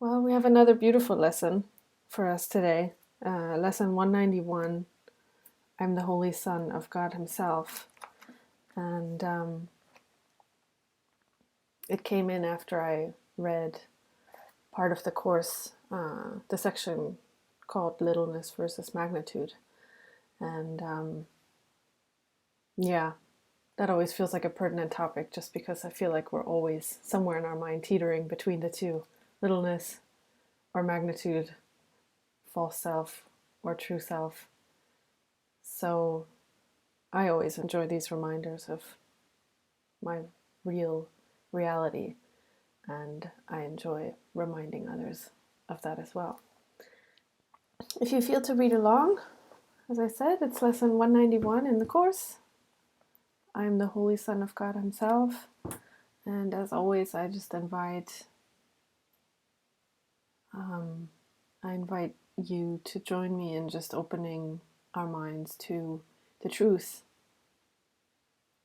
Well, we have another beautiful lesson for us today. Lesson 191, I'm the Holy Son of God Himself. And it came in after I read part of the course, the section called Littleness versus Magnitude. And yeah, that always feels like a pertinent topic just because I feel like we're always somewhere in our mind teetering between the two, littleness or magnitude, false self or true self. So I always enjoy these reminders of my real reality, and I enjoy reminding others of that as well. If you feel to read along, as I said, it's lesson 191 in the course. I am the Holy Son of God Himself, and as always, I just invite you to join me in just opening our minds to the truth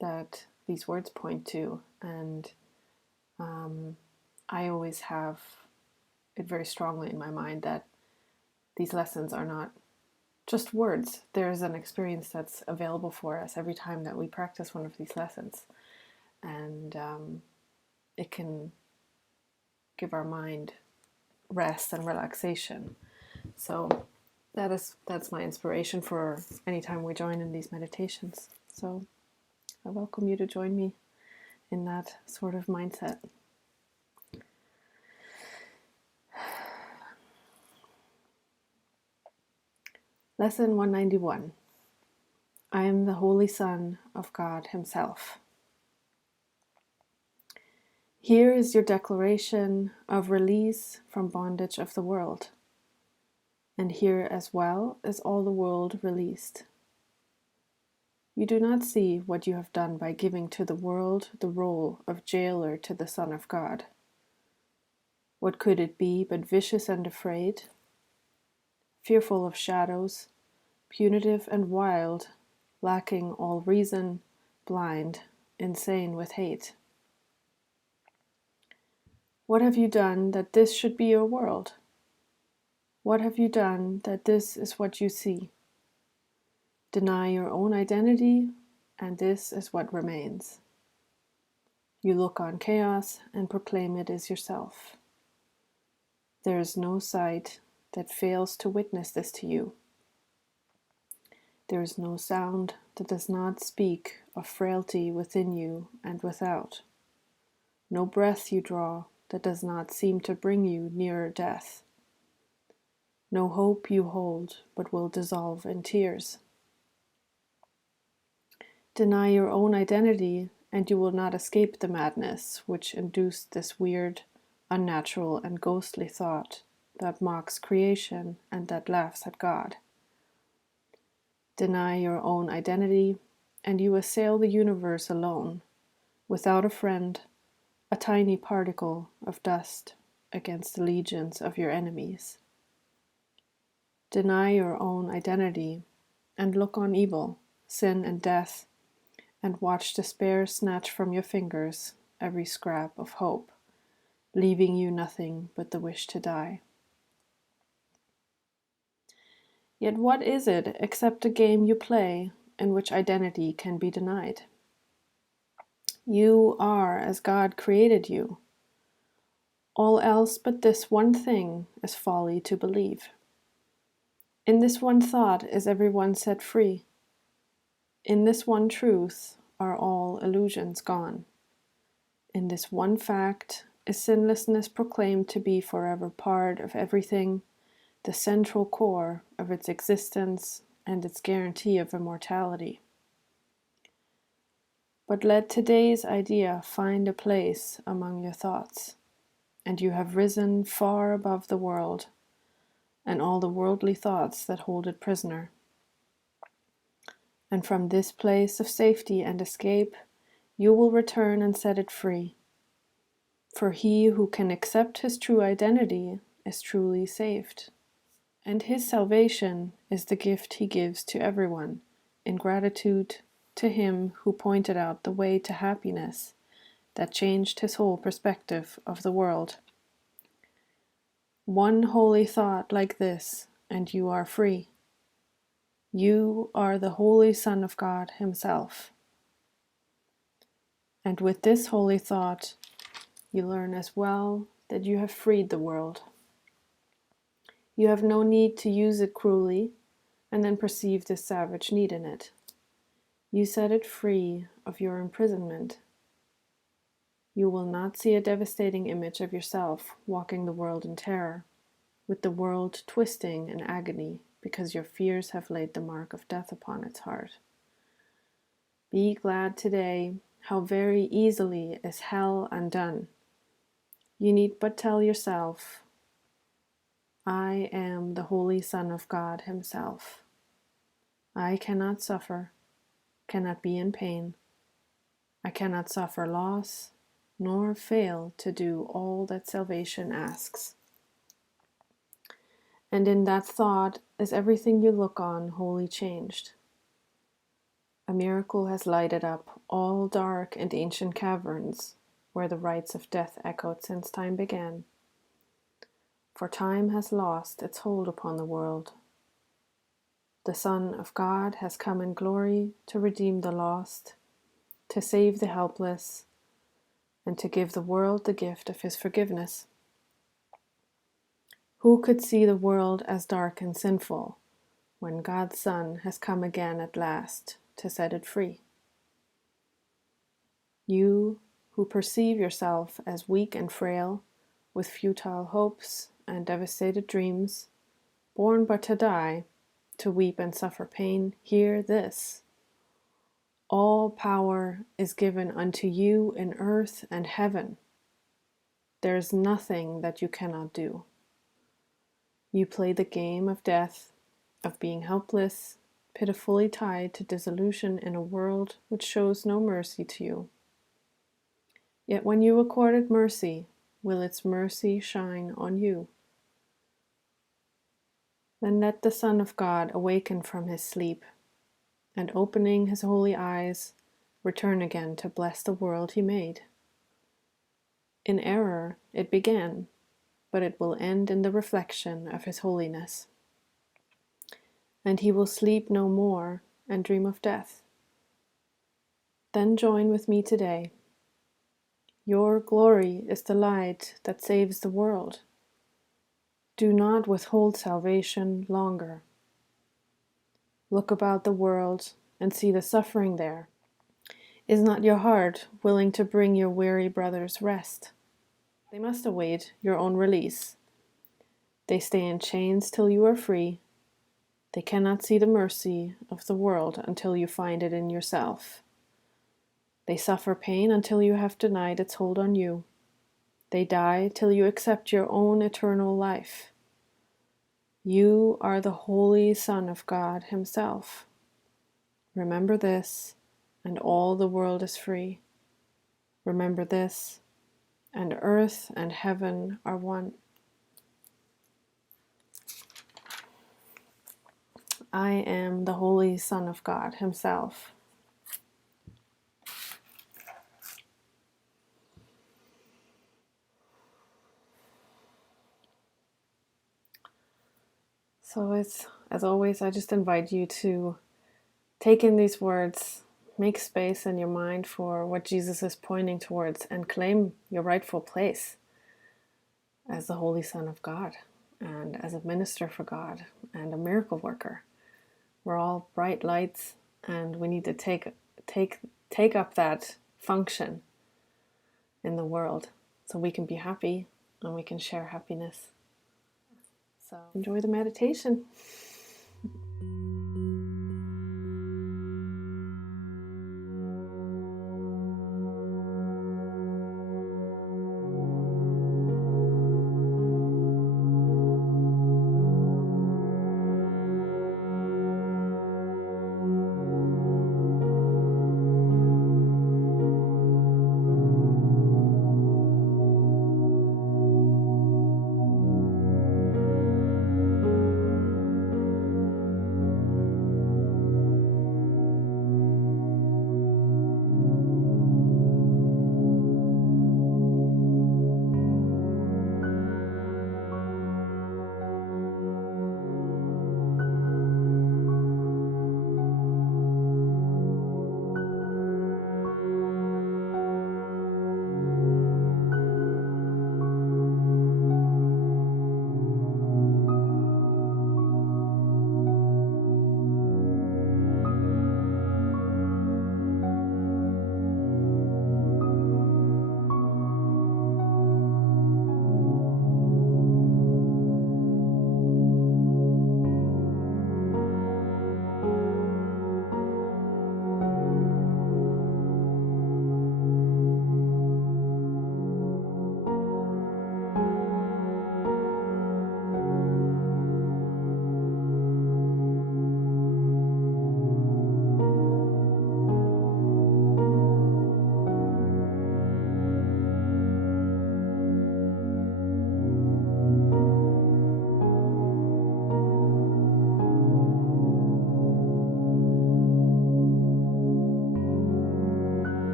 that these words point to. And I always have it very strongly in my mind that these lessons are not just words. There's an experience that's available for us every time that we practice one of these lessons. And it can give our mind rest and relaxation. So that's my inspiration for any time we join in these meditations. So I welcome you to join me in that sort of mindset. Lesson 191. I am the Holy Son of God Himself. Here is your declaration of release from bondage of the world, and here as well is all the world released. You do not see what you have done by giving to the world the role of jailer to the Son of God. What could it be but vicious and afraid, fearful of shadows, punitive and wild, lacking all reason, blind, insane with hate? What have you done that this should be your world? What have you done that this is what you see? Deny your own identity, and this is what remains. You look on chaos and proclaim it is yourself. There is no sight that fails to witness this to you. There is no sound that does not speak of frailty within you and without. No breath you draw that does not seem to bring you nearer death. No hope you hold but will dissolve in tears. Deny your own identity, and you will not escape the madness which induced this weird, unnatural, and ghostly thought that mocks creation and that laughs at God. Deny your own identity, and you assail the universe alone, without a friend, a tiny particle of dust against the legions of your enemies. Deny your own identity, and look on evil, sin, and death, and watch despair snatch from your fingers every scrap of hope, leaving you nothing but the wish to die. Yet what is it except a game you play in which identity can be denied? You are as God created you. All else but this one thing is folly to believe. In this one thought is everyone set free. In this one truth are all illusions gone. In this one fact is sinlessness proclaimed to be forever part of everything, the central core of its existence and its guarantee of immortality. But let today's idea find a place among your thoughts, and you have risen far above the world and all the worldly thoughts that hold it prisoner. And from this place of safety and escape, you will return and set it free. For he who can accept his true identity is truly saved. And his salvation is the gift he gives to everyone, in gratitude to him who pointed out the way to happiness that changed his whole perspective of the world. One holy thought like this, and you are free. You are the Holy Son of God Himself. And with this holy thought, you learn as well that you have freed the world. You have no need to use it cruelly and then perceive this savage need in it. You set it free of your imprisonment. You will not see a devastating image of yourself walking the world in terror, with the world twisting in agony because your fears have laid the mark of death upon its heart. Be glad today how very easily is hell undone. You need but tell yourself, I am the Holy Son of God Himself. I cannot suffer, cannot be in pain. I cannot suffer loss, nor fail to do all that salvation asks. And in that thought is everything you look on wholly changed. A miracle has lighted up all dark and ancient caverns where the rites of death echoed since time began. For time has lost its hold upon the world. The Son of God has come in glory to redeem the lost, to save the helpless, and to give the world the gift of His forgiveness. Who could see the world as dark and sinful when God's Son has come again at last to set it free? You who perceive yourself as weak and frail, with futile hopes and devastated dreams, born but to die, to weep and suffer pain, hear this. All power is given unto you in earth and heaven. There is nothing that you cannot do. You play the game of death, of being helpless, pitifully tied to dissolution in a world which shows no mercy to you. Yet when you accorded mercy, will its mercy shine on you? Then let the Son of God awaken from his sleep, and opening his holy eyes, return again to bless the world he made. In error it began, but it will end in the reflection of his holiness. And he will sleep no more and dream of death. Then join with me today. Your glory is the light that saves the world. Do not withhold salvation longer. Look about the world and see the suffering there. Is not your heart willing to bring your weary brothers rest? They must await your own release. They stay in chains till you are free. They cannot see the mercy of the world until you find it in yourself. They suffer pain until you have denied its hold on you. They die till you accept your own eternal life. You are the Holy Son of God Himself. Remember this, and all the world is free. Remember this, and earth and heaven are one. I am the Holy Son of God Himself. So as always, I just invite you to take in these words, make space in your mind for what Jesus is pointing towards, and claim your rightful place as the Holy Son of God, and as a minister for God, and a miracle worker. We're all bright lights, and we need to take up that function in the world so we can be happy and we can share happiness. So enjoy the meditation.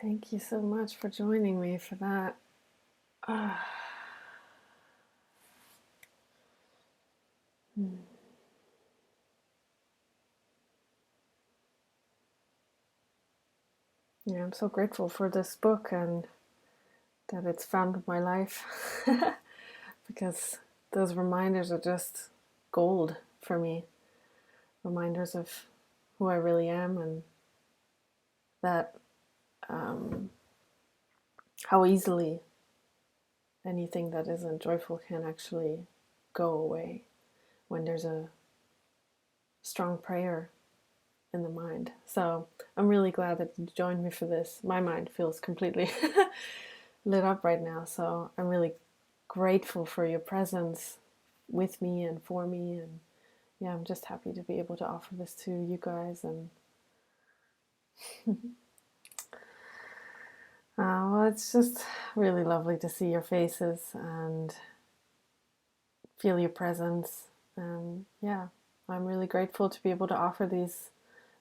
Thank you so much for joining me for that. Ah. Yeah, I'm so grateful for this book and that it's found my life because those reminders are just gold for me. Reminders of who I really am and that how easily anything that isn't joyful can actually go away when there's a strong prayer in the mind. So I'm really glad that you joined me for this. My mind feels completely lit up right now. So I'm really grateful for your presence with me and for me. And yeah, I'm just happy to be able to offer this to you guys. And well, it's just really lovely to see your faces and feel your presence. And yeah, I'm really grateful to be able to offer these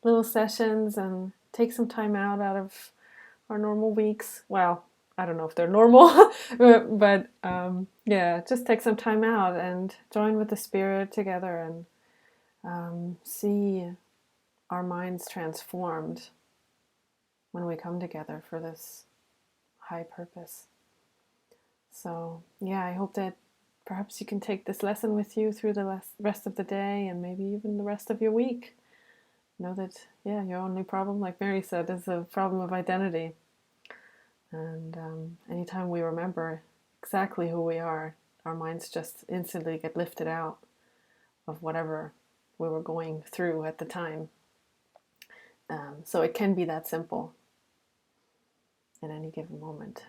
little sessions and take some time out of our normal weeks. Well, I don't know if they're normal, but yeah, just take some time out and join with the spirit together and see our minds transformed when we come together for this high purpose. So yeah, I hope that perhaps you can take this lesson with you through the rest of the day and maybe even the rest of your week. Know that, yeah, your only problem, like Mary said, is a problem of identity. And anytime we remember exactly who we are, our minds just instantly get lifted out of whatever we were going through at the time. So it can be that simple at any given moment.